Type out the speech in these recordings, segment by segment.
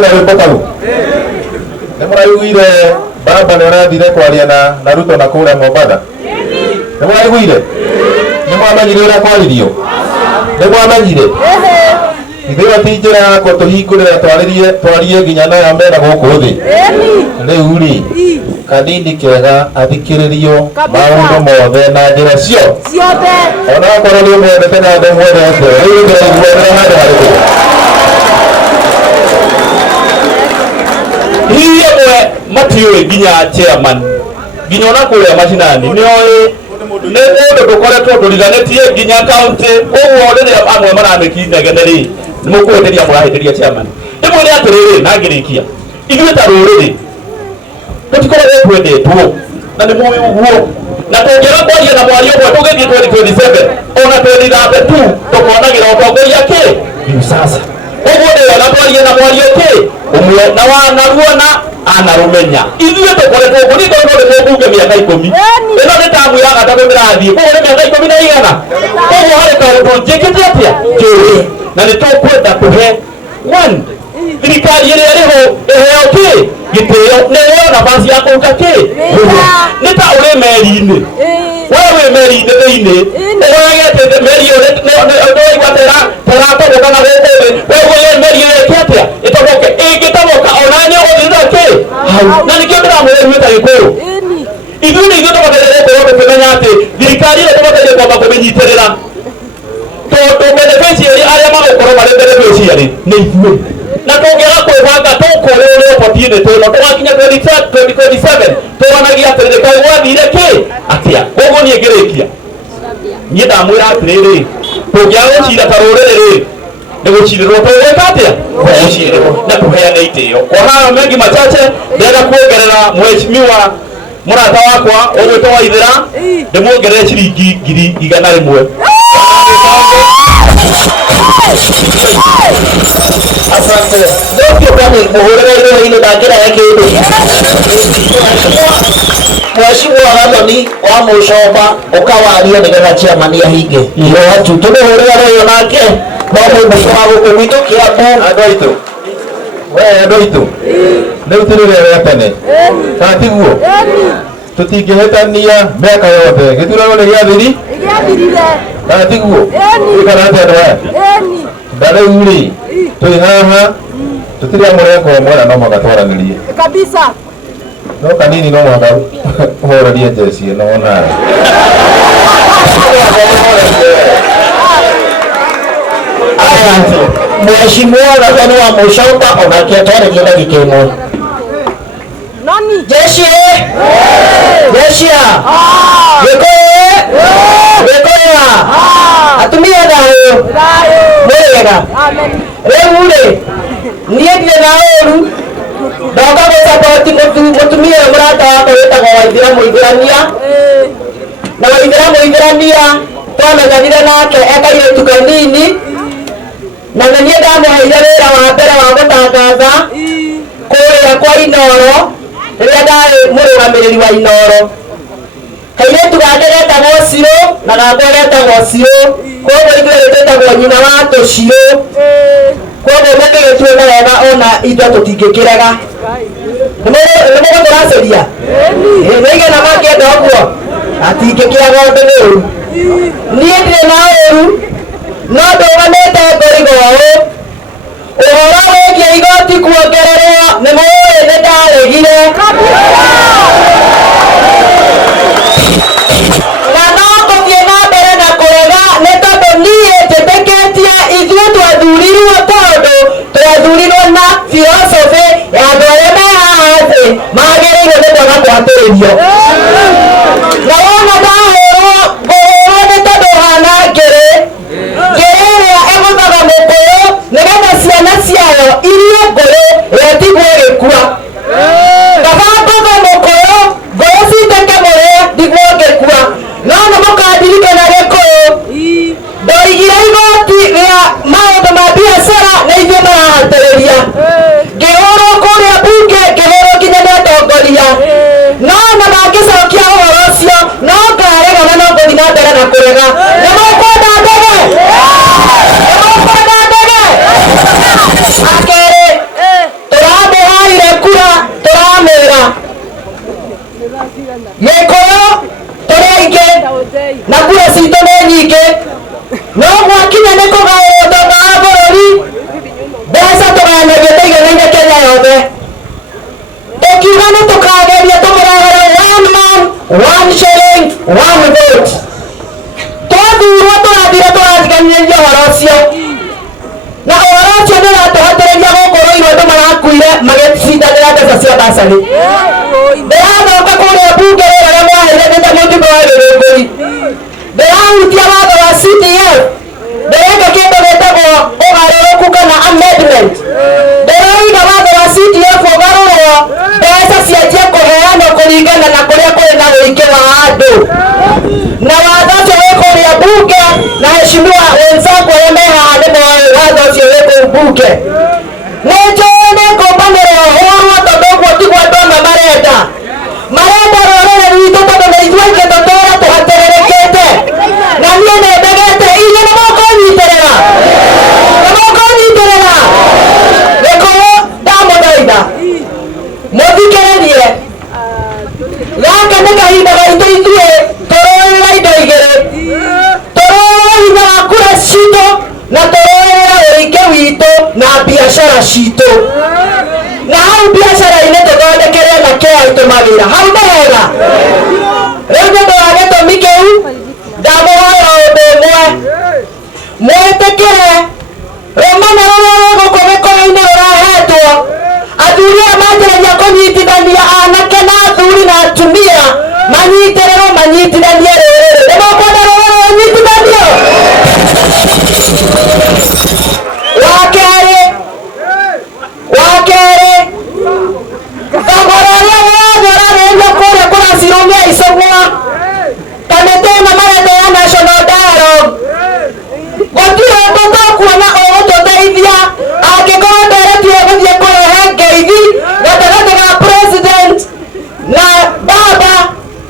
na rwĩmbo nĩ mũraiguire baba nĩ ũrathire kwaria na Ruto na kũrĩa Mombatha? Nĩ mũraiguire? Nĩ mwamenyire ũrĩa kwaririo? Nĩ mwamenyire? Ithuĩ ti njĩra yakwa tũhingũrĩra twarie nginya na aya mena gũkũ thĩ. Rĩu rĩ kanini kega athikĩrĩrio maũndũ mothe na njĩra ciothe. Ona akorwo nĩ mwendete na andũ mwendete rĩu ndĩraiguana handũ harĩkũ. Hihi amwe matiũĩ nginya chairman nginya ona kũrĩa macinani nĩoĩ nĩ mũndũ tũkoretwo tũriganĩtie nginya kaunti. Ũguo rĩrĩa amwe maramĩkinegene rĩ nĩ mũkũhĩtĩria mũrahĩtĩria chairman. Ndĩmwĩre atĩrĩrĩ na ngĩrĩkia, ithuĩ ta rũrĩrĩ tũtikoragwo twendetwo na nĩ mũĩ ũguo, na tũngĩaga kwaria na mwaria ũmwe tũgĩthiĩ 2027 ona 2032 tũkonagĩra ũtongoria kĩ rĩu sasa. Ũguo ndĩrona twarie na mwaria kĩ ũmwe na wanaruona anarũmenya. Ithuĩ tũkoretwo ũguo nĩ tondũ nĩ mũmbunge mĩaka 10 ĩno nĩ tamu ya gatatũ mĩrathiĩ ũguo nĩ mĩaka 10 na igana. Ũguo harĩ kaũndũ njĩkĩte atĩa njũĩ na nĩ tũkwenda kũhe thirikari ĩrĩa ĩrĩho ĩheo kĩ gĩtĩo nĩyo nafasi ya kũruta kĩ nĩ ta ũrĩ meri-inĩ. Wewe wĩ meri-inĩ thĩinĩ ũragete meri ĩyo ndũraigua teratobũka na gũkũ thĩ. Wewe meri ĩyo ĩke atĩa ĩtoboke? Ĩngĩtoboka ona nĩ ũgũthira kĩ hau. Na nĩkĩo ndĩramwĩra inyuĩ ta Gĩkũyũ, ithuĩ nĩ ithuĩ tũbataire gũkorwo tũkĩmenya atĩ thirikari ĩyo tũbataire kwamba kũmĩnyitĩrĩra, tondũ beneficiary arĩa magũkorwo marĩ beneficiary nĩ ithuĩ. Na tũngĩaga kwĩbanga tũkũrĩ ũrĩa opportunity ĩno tũgakinya 2027 tũwanagia atĩrĩrĩ kaĩ gwathire kĩ atĩa. Ũguo niĩ ngĩrĩkia niĩ ndamwĩra atĩrĩrĩ tũngĩaga gũcira ta rũrĩrĩ rĩ nĩ gũcirĩrwo tũgwĩka atĩa gũcirĩrwo na tũheane itĩo. Kwa hayo mengi machache ndĩrenda kuongerera mheshimiwa mũrata wakwa ũgwĩtwo Waithĩra ndĩmuongerere ciringi 100,000. Asante. Ndio kwani muhurira ile ndakira yake ndio. Mheshimiwa Gathoni wa Mucomba ukawario nigetha chairman ahinge. Iyo watu tumuhurira leo nake no mundu wa gũkũmĩtũ Kiambu andũ aitũ rĩu tũrĩrĩa tene kana tiguo tũtingĩhĩtania mĩaka yothe gĩthurano nĩ gĩathiri kana tiguo kana atĩa andũ aya ndarĩu rĩ tũrĩ haha tũtirĩ mũrengo ũmwe no mwaka twaranĩrie kabisa no kanini no mwaka ũhorerie njeci ĩno ona Mheshimiwa Gathoni wa Mucomba onake atwarĩrie ndagĩka ĩmwe. Nani? Jeshi Gĩkũyũ atumia thayũ mwega. Rĩu rĩ niĩ ndirĩ na ũru ndoka gũsapoti mũtumia ũyũ mũrata wakwa wĩtagwo Waithĩra Mũithĩrania, na Waithĩra Mũithĩrania twamenyanire nake ekairĩtu kanini na niĩ ndamũheire wĩra wa mbere wa gũtangatha kũrĩa kwa Inooro rĩrĩa ndarĩ mũrũgamĩrĩri wa Inooro. Kairĩtu gake getagwo Cirũ na gakwa getagwo Cirũ, koguo ithuĩ twĩtagwo nyina wa tũcirũ. Koguo makĩgĩtuĩka wega ona indo tũtingĩkĩrega. Nĩmũgũtũracĩria nĩigana makĩenda ũguo atingĩkĩaga ũndũ nĩ ũru. Niĩ ndirĩ na ũru no ndũgamĩte ngũrigũũ ũhoro wĩgiĩ igoti kuongererwo nĩ mũĩ nĩ ndaregire na no gũthiĩ na mbere na kũrega nĩ tondũ niĩ njĩtĩkĩtie ithuĩ twathurirwo tondũ twathurirwo na philosophy ya andũ arĩa me haha thĩ magĩrĩirwo nĩ kwaga kwatĩrĩrio. Na wona ndahũrwo ngũhũrwo nĩ tondũ hana ngĩrĩ ĩrĩa ĩgũthaga Mũkũyũ nĩgetha ciana ciayo irie ngũrĩ wetigwo gĩkua. Kaba ngũtha Mũkũyũ ngũrĩ citeke mũrĩe ndigwo ngĩkua. No nĩ mũkandirikana Gĩkũyũ ndoigire igoti rĩa maũndũ ma biacara nĩ ithuĩ marahatĩrĩria. Ngĩhũrwo kũrĩa mbunge ngĩhũrwo nginya nĩ atongoria no na mangĩcokia ũhoro ũcio no ngarega na no ngũthiĩ na mbere na kũrega. Nĩ mũkwenda ndege? Nĩ mũkwenda ndege? Akerĩ Gĩkũyũ tũrĩ aingĩ na kura citũ nĩ nyingĩ, no gwakinya nĩ kũgaĩrwo ũtonga wa bũrũri, mbeca tũgayanagio tũiganaine Kenya yothe. Tũkiuga nĩ tũkageria tũmũrehere one man, one shilling, one vote. Twathurwo tũrathire tũrathiganĩrĩria ũhoro ũcio, na ũhoro ũcio nĩ ũratũhatĩrĩria gũkorwo inyuĩ andũ marakuire magĩcindanĩra mbeca cia basarĩ. Ndĩrathoka kũrĩa mbunge rĩrĩa mwaheire nĩ ta mũtumba wa Gĩthũngũri. Ndĩrahutia watho wa CDF, ndĩreka kĩndũ gĩtagwo ũgarũrũku kana amendment. Ndĩroiga watho wa CDF ũgarũrwo, mbeca cianjie kũheanwo kũringana na kũrĩa kũrĩ na ũingĩ wa andũ. Na watho ũcio wĩ kũrĩa mbunge, na heshimiwa wenzangu arĩa me haha nĩ moĩ watho ũcio wĩ kũu mbunge. Nĩ njũĩ nĩ ngũmbanĩrwo hũrwo tondũ ũguo tiguo andũ amwe marenda. Marenda rũrĩrĩ rwitũ tondũ nĩ ithuĩ aingĩ tũtũũra tũhatĩrĩrĩkĩte. Na niĩ nĩ ndegete, inyuĩ nĩ mũkũnyitĩrĩra? Nĩ mũkũnyitĩrĩra? Gĩkũyũ ndamũthaitha mũthikĩrĩrie. Gaka nĩ kahinda gaitũ ithuĩ tũrũĩrĩra indo igĩrĩ. Tũrũĩrĩra hinya wa kura citũ na tũrũĩrĩra ũingĩ witũ na biacara citũ. Na hau biacara-inĩ tũthondekere anake aitũ mawĩra. Hau nĩ hega. Rĩu nĩ ũndũ wa gĩtũmi kĩu ndamũhoya ũndũ ũmwe, mwĩtĩkĩre rũmana rũrĩa rwĩ gũkũ gĩkũyũ-inĩ rũrahetwo. Athuri aya manjĩrĩria kũnyitithania anake na athuri na atumia, manyitĩrĩrwo manyitithanie rũrĩrĩ. Nĩ mũkwenda rũrĩrĩ rũnyitithanio? Wa kerĩ, thogora ũrĩa wothe ũrarĩrĩrio kũrĩa kũracirũmia icũgũa, kamĩtĩ ĩno marenda ya National Dialogue, gũtirĩ ũndũ tũkuona ũgũtũteithia angĩkorwo nderetie gũthiĩ kũrehe ngeithi gatagatĩ ga president na baba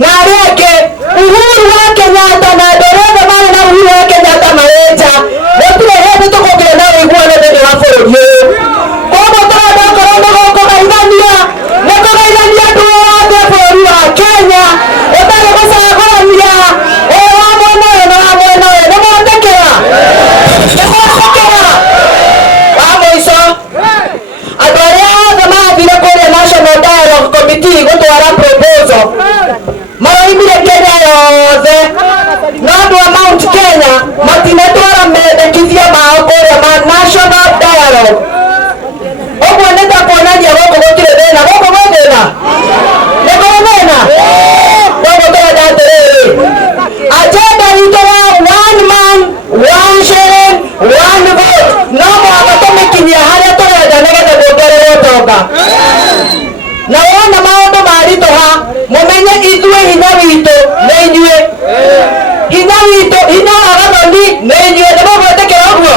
na arĩa angĩ. Uhuru wa Kenyatta na andũ arĩa othe marĩ na Uhuru wa Kenyatta marĩ nja, gũtirĩ hĩndĩ tũgũkĩrĩ na ũiguano thĩinĩ wa bũrũri ũyũ. Koguo tũrenda okorwo nĩ gũkũgeithania, nĩ kũgeithania andũ othe bũrũri wa Kenya, ũtarĩ gũcagũrania wa mwena ũyũ na wa mwena ũyũ. Nĩ mwetĩkĩra? Nĩ mwetĩkĩra? Wa mũico, andũ arĩa othe marathire kũrĩa National Dialogue Committee gũtwara proposal maroimire Kenya yothe, no andũ a Mount Kenya matinatwara mendekithia mao kũrĩa ma National Dialogue. Ũguo nĩ ta kuonania gũkũ gũtirĩ thĩna. Gũkũ gwĩ thĩna? Nĩ kũrĩ thĩna? Koguo tũrenda atĩrĩrĩ, agenda itũ ya one man, one shilling, one vote no mũhaka tũmĩkinyie harĩa tũrenda nĩgetha kuongererwo ũtonga. Na wona maũndũ maritũha, mũmenye ithuĩ hinya witũ nĩ inyuĩ. Hinya witũ, hinya wa gathoni nĩ inyuĩ. Nĩ mũgwĩtĩkĩra ũguo?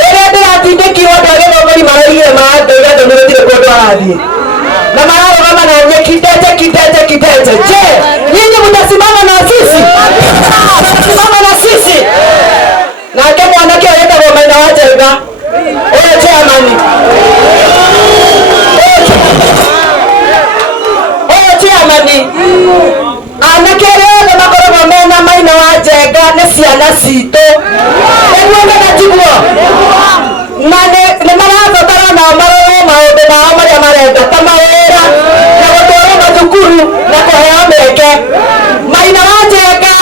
Rĩrĩa ndĩratindĩkirwo andũ a Gĩthũngũri maroigire mandũire tondũ gũtirĩ kũndũ arathiĩ, na mararũgama na niĩ Kidete, Kidete, Kidete. Je, nyinyi mtasimama na sisi? Mtasimama na sisi? Nake mwanake wetagwo Maina wa Njenga, ũyũ chairman, ũyũ chairman, anake arĩa othe makoragwo mena Maina wa Njenga nĩ ciana citũ. Nĩguo kana tiguo? Na nĩ marabatara nao marorwo maũndũ mao marĩa marenda ta mawĩra na gũtwarwo mathukuru na kũheo mĩeke. Maina wa Njenga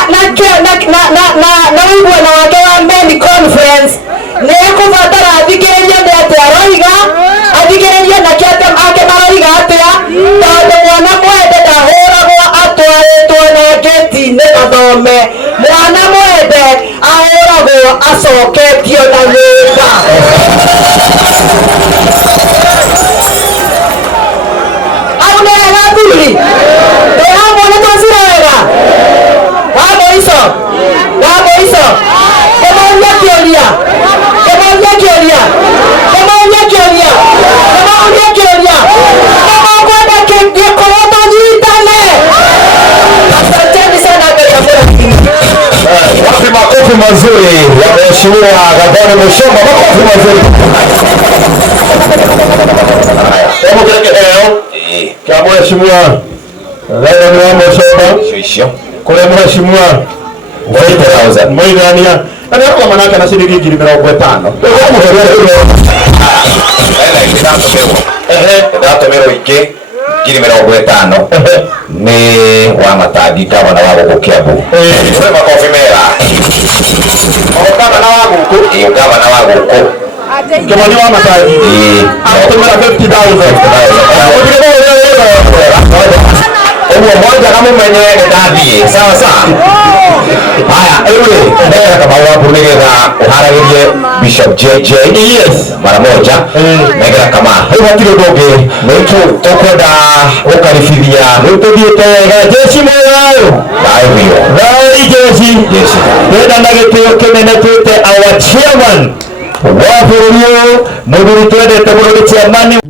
na ũiguano wake wa Meni Conference nĩ ekũbatara athikĩrĩrie nĩ atĩa aroiga, athikĩrĩrie nake ake maroiga atĩa, tondũ mwana mwende ndahũragwo atwarĩtwo na ngĩti-inĩ athome. Mwana mwende ahũragwo acoketio na nyũmba. Au nĩ wega athuri? Ndĩramwo nĩ twacira wega? Wa mũico, kũmauria kĩũria, nĩmũkwenda Gĩkũyũ tũnyitane? Asanteni sana mbele ya bũrũri. Wapi makofi mazuri ya Mheshimiwa Gathoni Muchomba, makofi mazuri. Hebu kelele leo kwa Mheshimiwa Leo ni wa Musomba. Shisho. Kule mheshimiwa. 5000. Moigania. Na kwa manaka na shilingi 50,000. Ndato mero ike 50,000 ni wa Matangi gavana wa gũkũ Kiambu. Kũrĩ makobi mera. Gavana wa gũkũ. Iyo gavana wa gũkũ. Kimani wa Matangi. Atumira 50,000. Ũguo moja na mũmenye nĩ ndathiĩ sawa sawa. Haya ewe ndio kama wapo nigetha uharagĩrie Bishop JJ. Yes mara moja nĩgetha kama hau hatirĩ ũndũ ũngĩ nĩ tũkwenda gũkaribithia nĩtũthiĩte wega jeshi moyo thayũ jeshi twenda na gĩtĩo kĩnene twĩte our chairman wa bũrũri ũyũ mũthuri twendete mũno nĩ chairman